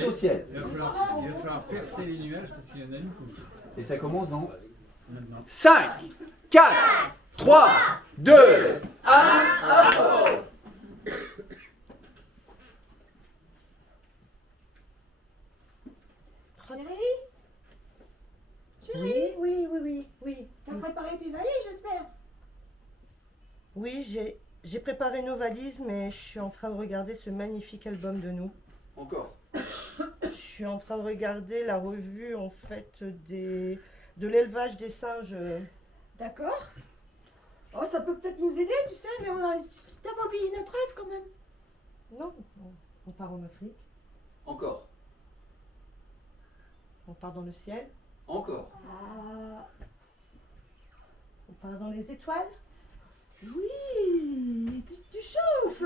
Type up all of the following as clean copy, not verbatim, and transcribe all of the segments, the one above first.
monte au ciel. Il va falloir percer les nuages parce qu'il y en a une coupe. Et ça commence dans Maintenant. 5, 4, 3, 2, 1, hop. Chérie, oui. T'as préparé tes valises, j'espère? Oui, j'ai préparé nos valises, mais je suis en train de regarder ce magnifique album de nous. Encore. Je suis en train de regarder la revue, en fait, de l'élevage des singes. D'accord. Oh, ça peut peut-être nous aider, tu sais, mais t'as pas oublié notre rêve quand même. Non, on part en Afrique, Encore. on part dans le ciel, Encore. Ah, on part dans les étoiles. oui, tu chauffes.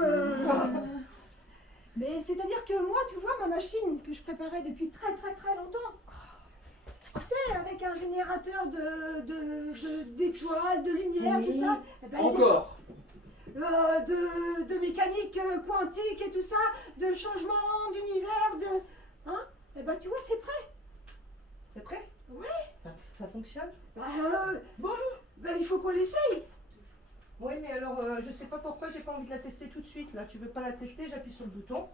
Mais c'est-à-dire que moi, tu vois, ma machine que je préparais depuis très longtemps, tu sais, avec un générateur d'étoiles, de lumière, Oui. tout ça. eh ben, Encore. de mécanique quantique et tout ça, de changement d'univers, Hein? Eh ben, tu vois, c'est prêt. C'est prêt? Oui. Ça fonctionne? Ben, il faut qu'on l'essaye. Oui, mais alors, je sais pas pourquoi j'ai pas envie de la tester tout de suite. Là, tu veux pas la tester, j'appuie sur le bouton.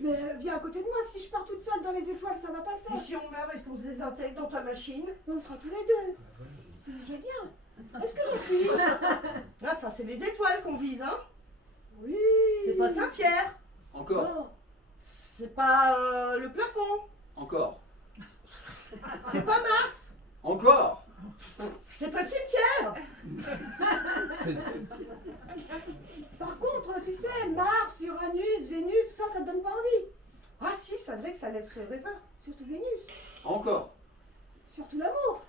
Mais viens à côté de moi, si je pars toute seule dans les étoiles, ça va pas le Et faire. si on meurt, est-ce qu'on se désintègre dans ta machine? On sera tous les deux. C'est déjà bien. Est-ce que j'appuie? Enfin, c'est les étoiles qu'on vise, hein? Oui. C'est pas Saint-Pierre. Encore. Non. C'est pas le plafond. Encore. C'est pas Mars. Encore. C'est pas le cimetière. Par contre, tu sais, Mars, Uranus, Vénus, tout ça, ça te donne pas envie. Ah si, c'est vrai que ça laisse rêveur. Surtout Vénus. Encore. Surtout l'amour.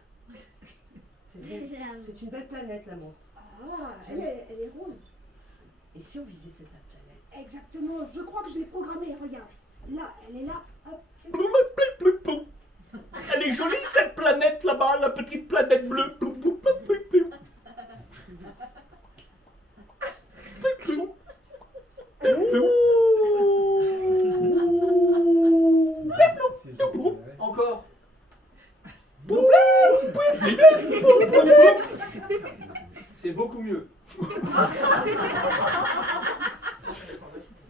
C'est une belle planète, l'amour. Ah, elle est rose. Et si on visait cette planète? Exactement, je crois que je l'ai programmée, regarde. Là, elle est là, hop. Elle est jolie cette planète là-bas, la petite planète bleue. Encore. C'est beaucoup mieux.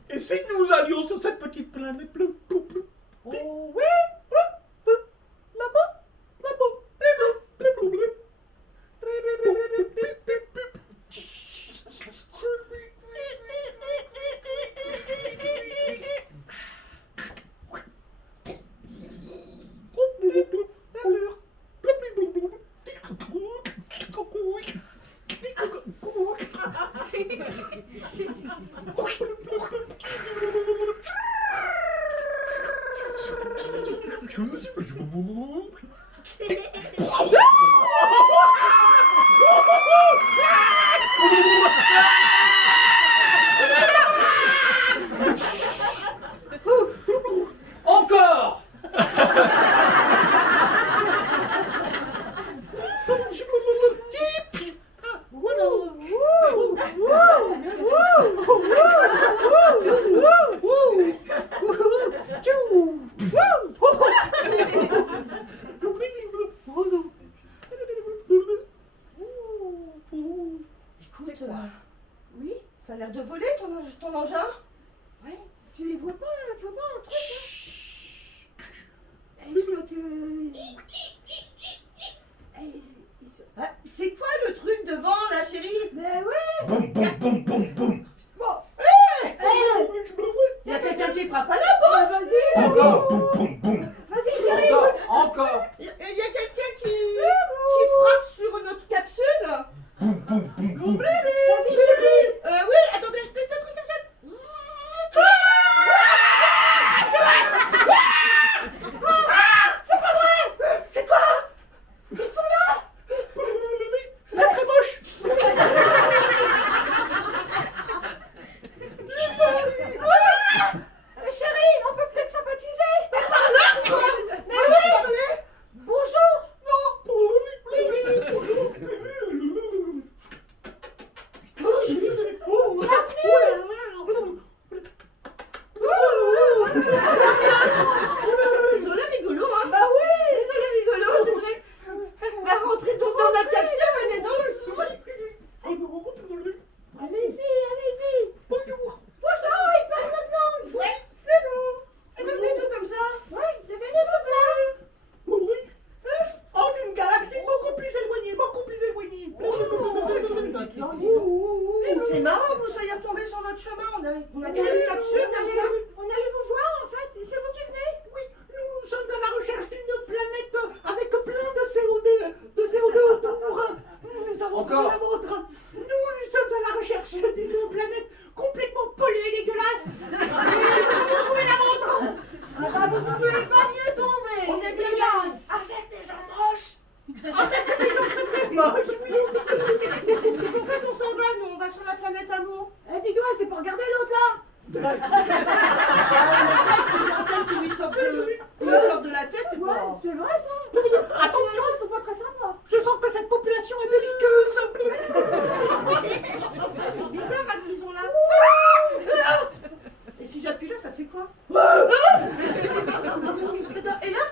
Et si nous allions sur cette petite planète bleue? Oh oui. Encore. Écoute, Oui, ça a l'air de voler ton engin. oui. Tu les vois pas, tu vois pas un truc, hein? Je crois que... Ah, c'est quoi le truc devant là, chérie? Mais oui. Boum, boum, boum, boum, boum. Bon, Eh, il y a quelqu'un qui frappe à la porte. vas-y, Boum, vas-y. boum, boum, boum. Vas-y, chérie. Encore. Il y a quelqu'un qui frappe sur notre capsule. Boum, boum, boum, boum. Vas-y, chérie. Oui, attendez, laisse un truc comme ça. C'est pas vrai. C'est quoi? Ils sont là. C'est très moche. Chérie, on peut peut-être sympathiser. bah, vous pouvez pas mieux tomber. On est bien Regarde. avec des gens moches. Avec des gens très moches, oui. C'est pour ça qu'on s'en va, nous, on va sur la planète amour. Eh, dis-toi, c'est pour regarder l'autre là. C'est l'antenne qui lui sort de la tête, c'est Ouais, pas... c'est vrai ça. Attention, ils sont pas très sympas. Je sens que cette population est belliqueuse. C'est bizarre parce qu'ils sont là. Et si j'appuie là, ça fait quoi? Et là?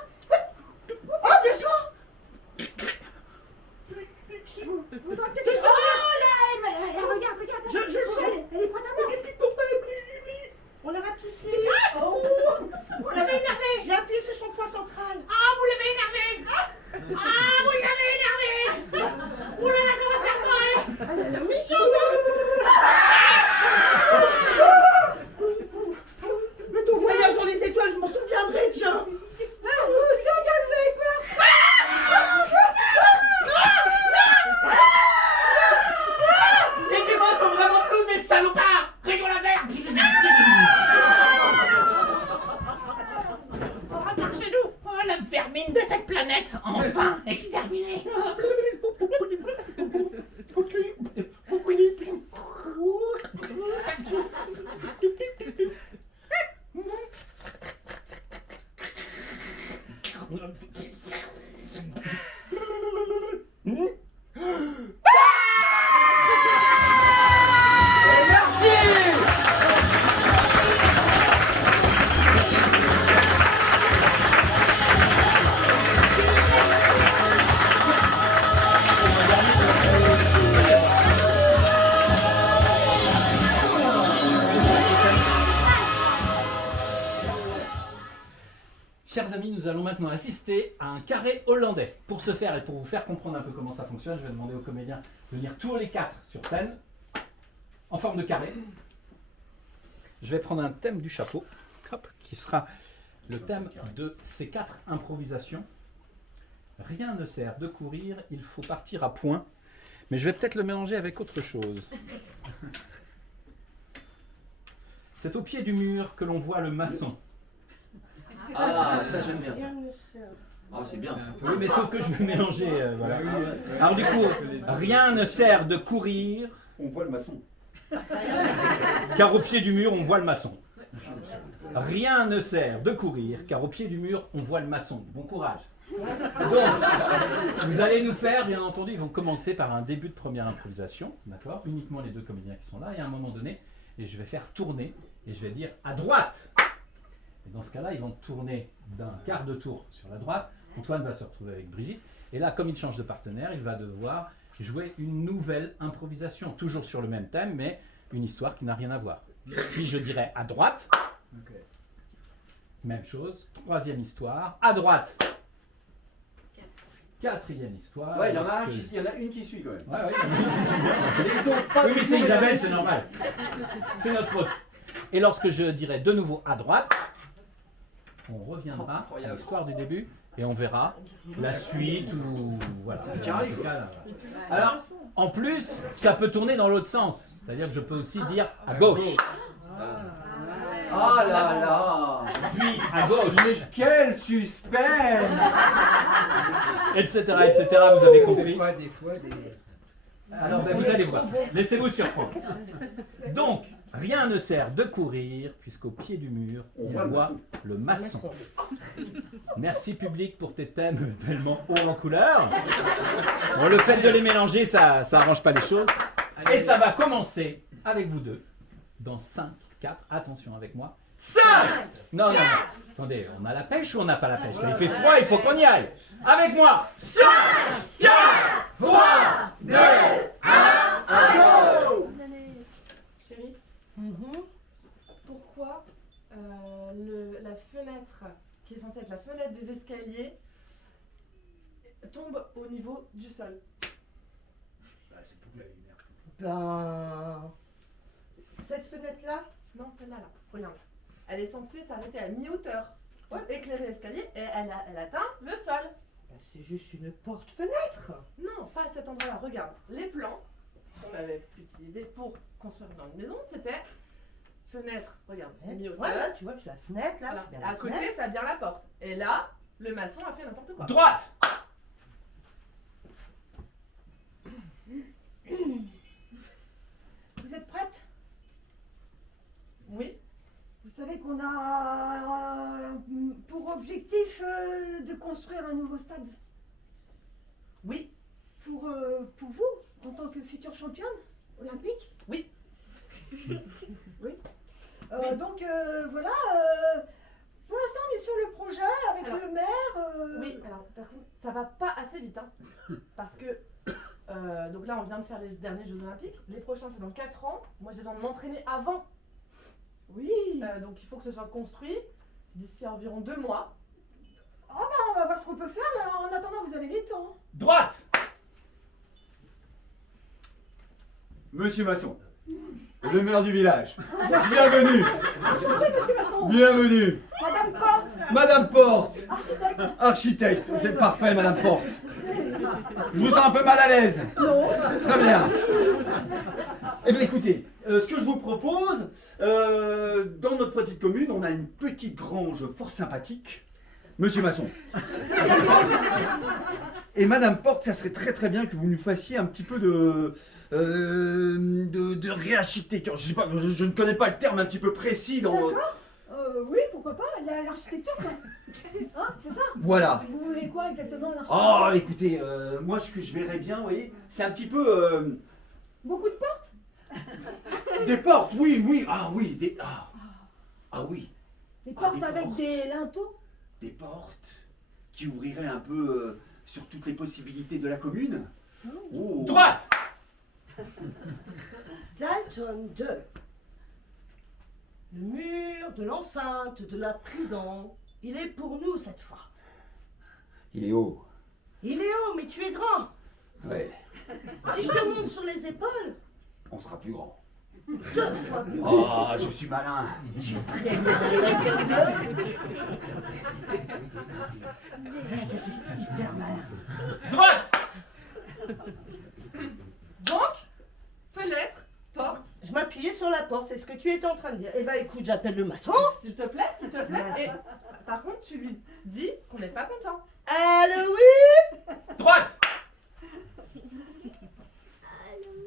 Oh, descends! Faudra peut-être... Oh là, regarde. Je le sais. Elle est prête à mort. Qu'est-ce qui tombe? On l'a rapetissé. Oh! Vous l'avez énervé. J'ai appuyé sur son point central. Ah, vous l'avez énervé. Ah, vous l'avez énervé. Oh là là, ça va faire mal. Elle a l'air méchante. Mais ton voyage dans les étoiles, je m'en souviendrai, tiens. Vous aussi, regarde, vous avez peur. Les humains sont vraiment tous des salopards. Rigoladaires. Regarde chez nous. Oh, la vermine de cette planète. Enfin exterminée. Chers amis, nous allons maintenant assister à un carré hollandais. Pour ce faire et pour vous faire comprendre un peu comment ça fonctionne, je vais demander aux comédiens de venir tous les quatre sur scène, en forme de carré. Je vais prendre un thème du chapeau, hop, qui sera le thème de ces 4 improvisations. Rien ne sert de courir, il faut partir à point. Mais je vais peut-être le mélanger avec autre chose. C'est au pied du mur que l'on voit le maçon. Ah, ça j'aime bien ça. Rien ne sert. Ah, c'est bien ça. Oui, mais sauf que je vais mélanger. Voilà. Alors du coup, rien ne sert de courir, On voit le maçon. car au pied du mur, on voit le maçon. Rien ne sert de courir, car au pied du mur, on voit le maçon. Bon courage. Donc, vous allez nous faire, bien entendu, ils vont commencer par un début de première improvisation, d'accord? Uniquement les 2 comédiens qui sont là, et à un moment donné, et je vais faire tourner, et je vais dire à droite. Et dans ce cas-là, ils vont tourner d'un quart de tour sur la droite. Antoine va se retrouver avec Brigitte. Et là, comme il change de partenaire, il va devoir jouer une nouvelle improvisation, toujours sur le même thème, mais une histoire qui n'a rien à voir. Puis je dirai à droite. Même chose. 3e histoire. À droite. 4e histoire. Ouais, il y en a Lorsque- il y en a une qui suit quand même. Ouais, il y en a une qui suit. Les autres pas Oui, mais c'est toujours Isabelle, les c'est normal. C'est notre hôte. Et lorsque je dirai de nouveau à droite, on reviendra à Incroyable. l'histoire du début et on verra la suite ou voilà. C'est un carré, En tout quoi. cas, voilà. Alors, en plus, ça peut tourner dans l'autre sens. C'est-à-dire que je peux aussi dire à gauche, Ah là là. puis à gauche, Quel suspense. etc., etc. Vous avez compris. Pas des fois des... Alors, ben, vous allez voir. Laissez-vous surprendre. Donc, rien ne sert de courir, puisqu'au pied du mur, on voit le maçon. Merci public pour tes thèmes tellement hauts en couleur. Bon, le fait de les mélanger, ça arrange pas les choses. Et ça va commencer avec vous deux. Dans 5, 4, attention avec moi. 5 Non, non, non. Attendez, on a la pêche ou on n'a pas la pêche? Là, il fait froid, il faut qu'on y aille. Avec moi. 5, 4, 3, 2, 1, go! Chérie, Mhm. pourquoi la fenêtre, qui est censée être la fenêtre des escaliers, tombe au niveau du sol? c'est pour la lumière. Ben... Cette fenêtre-là, Non, celle-là, là. Regarde. Elle est censée s'arrêter à mi-hauteur pour éclairer l'escalier et elle atteint le sol. ben, c'est juste une porte-fenêtre. Non, pas à cet endroit-là. Regarde, les plans qu'on avait utilisés pour construire dans une maison, c'était fenêtre, regarde, Ouais, mi-hauteur. là, tu vois, tu as la fenêtre, là. Voilà. je suis bien À la côté, fenêtre. t'as bien la porte. Et là, le maçon a fait n'importe quoi. Droite. Vous êtes prête? Oui. Vous savez qu'on a pour objectif de construire un nouveau stade. Oui. Pour vous, en tant que future championne olympique. Oui. Oui. Donc voilà, pour l'instant on est sur le projet avec Alors, le maire. Oui, alors par contre, ça va pas assez vite, hein, parce que donc là on vient de faire les derniers Jeux Olympiques, les prochains c'est dans 4 ans, moi j'ai besoin de m'entraîner avant, Oui. donc il faut que ce soit construit d'ici environ 2 mois. On va voir ce qu'on peut faire, mais en attendant vous avez les temps. Droite. Monsieur Masson, le maire du village. Bienvenue. Bienvenue. Madame Porte, Madame Porte, architecte. architecte. C'est parfait, Madame Porte. Je vous sens un peu mal à l'aise. Non. Très bien. Eh bien écoutez, ce que je vous propose, dans notre petite commune, on a une petite grange fort sympathique. Monsieur Masson. Et Madame Porte, ça serait très bien que vous nous fassiez un petit peu de réarchitecture. Je sais pas, je ne connais pas le terme un petit peu précis dans... Oui, pourquoi pas, l'architecture quoi. Hein, c'est ça? Voilà. Vous voulez quoi exactement en Oh, architecture? écoutez, moi ce que je verrais bien, vous voyez, c'est un petit peu... Beaucoup de portes? des portes, oui. Ah oui, ah oui. Des portes des avec portes. des linteaux? Des portes qui ouvriraient un peu sur toutes les possibilités de la commune. Oh. Droite. Dalton 2. Le mur de l'enceinte de la prison, il est pour nous cette fois. Il est haut. Il est haut, mais tu es grand. Ouais, Si je te monte sur les épaules, on sera plus grand. 2 fois plus. Oh, je suis malin. Très bien, avec un 2. Ça, c'est hyper malin. Droite. Donc, fenêtre, porte, Je m'appuyais sur la porte, c'est ce que tu étais en train de dire. Eh ben écoute, j'appelle le maçon. s'il te plaît. Maçon. Et par contre, tu lui dis qu'on n'est pas content. Allô, oui. Droite.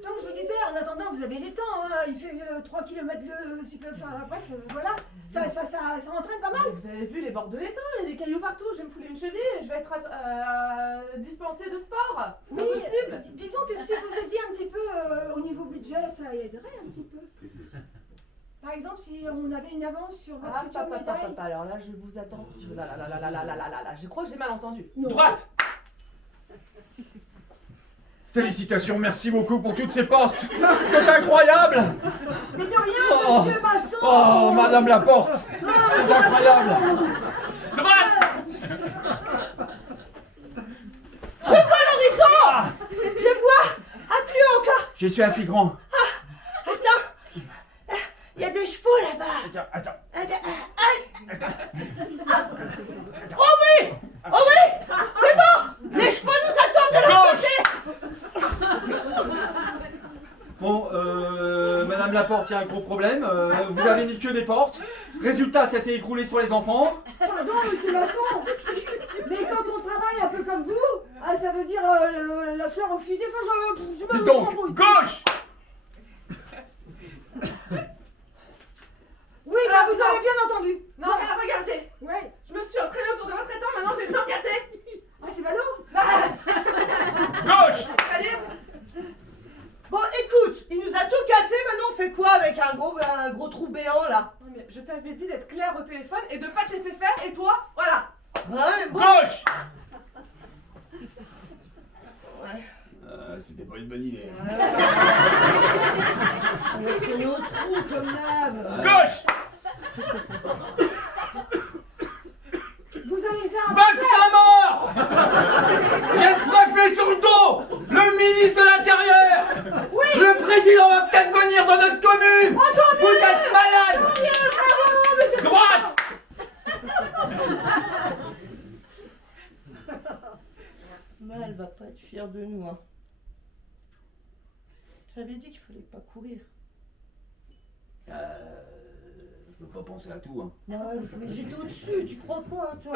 Donc je vous disais, en attendant, vous avez les temps, hein. Il fait 3 km de super. Enfin, bref, voilà. Ça entraîne pas mal. Vous avez vu les bords de l'étang, il y a des cailloux partout, je vais me fouler une cheville et je vais être dispensée de sport. Oui, Pas possible. disons que si vous aidiez un petit peu au niveau budget, ça aiderait un petit peu. Par exemple, si on avait une avance sur votre Ah, future médaille. alors là je vous attends. Là, je crois que j'ai mal entendu. Non. Droite. Félicitations, merci beaucoup pour toutes ces portes. C'est incroyable. Mais de rien, Oh. monsieur Masson. Oh, Madame la Porte. C'est incroyable. Droite. Je vois l'horizon. Je vois. Appuie encore. Je suis assez grand. Attends. Il y a des chevaux là-bas. Attends. Oh oui. Oh oui. C'est bon. Les chevaux nous attendent de l'autre côté. Bon, Madame Laporte, il y a un gros problème. Vous avez mis que des portes. Résultat, ça s'est écroulé sur les enfants. Pardon, monsieur Masson. Mais quand on travaille un peu comme vous, ça veut dire la fleur au fusil. Enfin, je me Dites donc, embrouille. Gauche. Oui, bah, vous avez bien entendu. Non mais regardez, Ouais. je me suis entraînée autour de votre étang, maintenant j'ai le temps cassé. Ah, c'est ballot. Gauche. Allez, Bon, écoute, il nous a tout cassé. Maintenant, on fait quoi avec un gros trou béant là? non, mais je t'avais dit d'être claire au téléphone et de pas te laisser faire, et toi, voilà. Ouais, bon. Gauche. C'était pas une bonne idée. On a fait nos trous comme d'hab. Gauche. Vous allez me faire un 25 morts. J'ai le préfet sur le dos. Le ministre de l'Intérieur. Oui. Le président va peut-être venir dans notre commune. Vous êtes malade. Droite. Mais elle va pas être fière de nous, hein. J'avais dit qu'il fallait pas courir. Faut pas penser à tout, hein. Ouais, mais j'étais au-dessus, tu crois quoi, toi?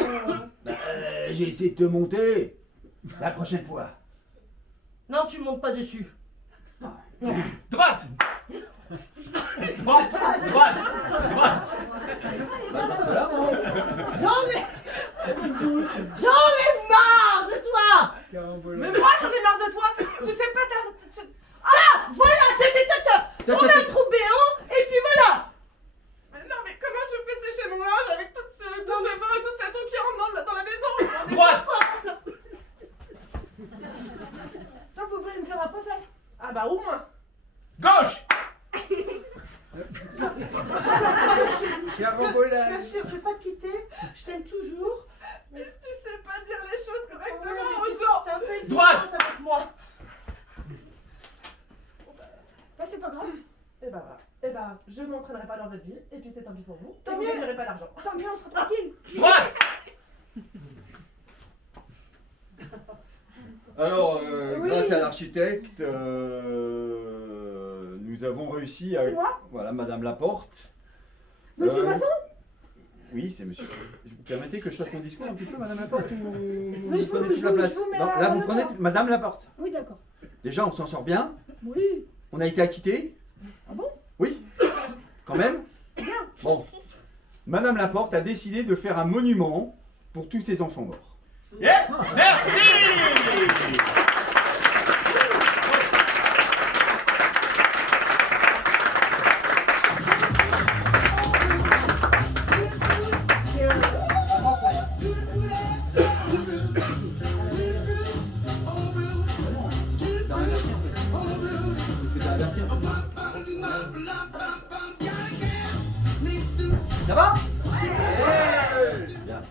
J'ai essayé de te monter. La prochaine fois. Non, tu montes pas dessus. Droite. Droite. Droite. Droite. Bah, reste là, moi. J'en ai marre de toi! Carambola. Mais moi j'en ai marre de toi. Tu sais pas Ah, voilà, t'en mets un trou béant, et puis voilà! Mais non, mais comment je fais sécher mon linge avec tout ce vin et toute cette eau qui rentre dans la maison? Droite. Donc vous voulez me faire un procès? Ah bah au moins. Gauche. Carambola. Je t'assure, je vais pas te quitter, je t'aime toujours. Mais tu sais pas dire les choses Ouais, correctement mais aux gens. t'es un peu Droite. exigeante avec moi. Bah c'est pas grave. Et bah voilà. Et bah je m'entraînerai pas dans votre vie. Et puis c'est tant pis pour vous. Tant Et vous mieux. gagnerez pas d'argent. Tant mieux, on sera tranquille. Droite. Alors, Oui. grâce à l'architecte, nous avons réussi à... C'est moi? Voilà, Madame Laporte. Monsieur Euh, Masson? Oui, c'est monsieur. Vous permettez que je fasse mon discours un petit peu, Madame Laporte, ou Mais je vous prenez vous- toute la je vous- place? je vous mets Non, à là, vous l'honneur. prenez Madame Laporte. Oui, d'accord. Déjà, on s'en sort bien. Oui. On a été acquittés. Ah bon? Oui. Quand même. C'est bien. Bon. Madame Laporte a décidé de faire un monument pour tous ces enfants morts. Yeah. Merci. Ça va? Bien.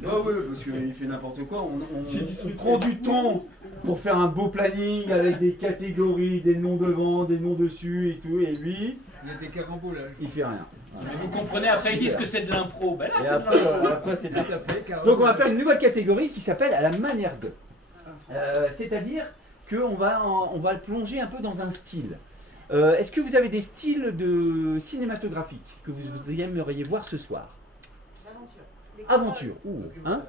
Bah oui, parce qu'il fait n'importe quoi. On prend du temps pour faire un beau planning avec des catégories, des noms devant, des noms dessus et tout. Et lui, Il y a des carambolages. il fait rien. Mais vous comprenez, après ils disent que c'est de l'impro. Ben là, Et c'est de après, l'impro. après c'est bien. Tout à fait, carambola. Donc on va faire une nouvelle catégorie qui s'appelle à la manière de. C'est-à-dire qu'on va, on va le plonger un peu dans un style. Est-ce que vous avez des styles de cinématographiques que vous aimeriez voir ce soir? Aventure. Ouh, hein?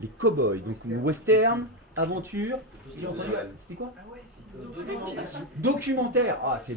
Les cow-boys. Donc western, aventure. J'ai entendu. C'était quoi? Documentaire. Ah, c'est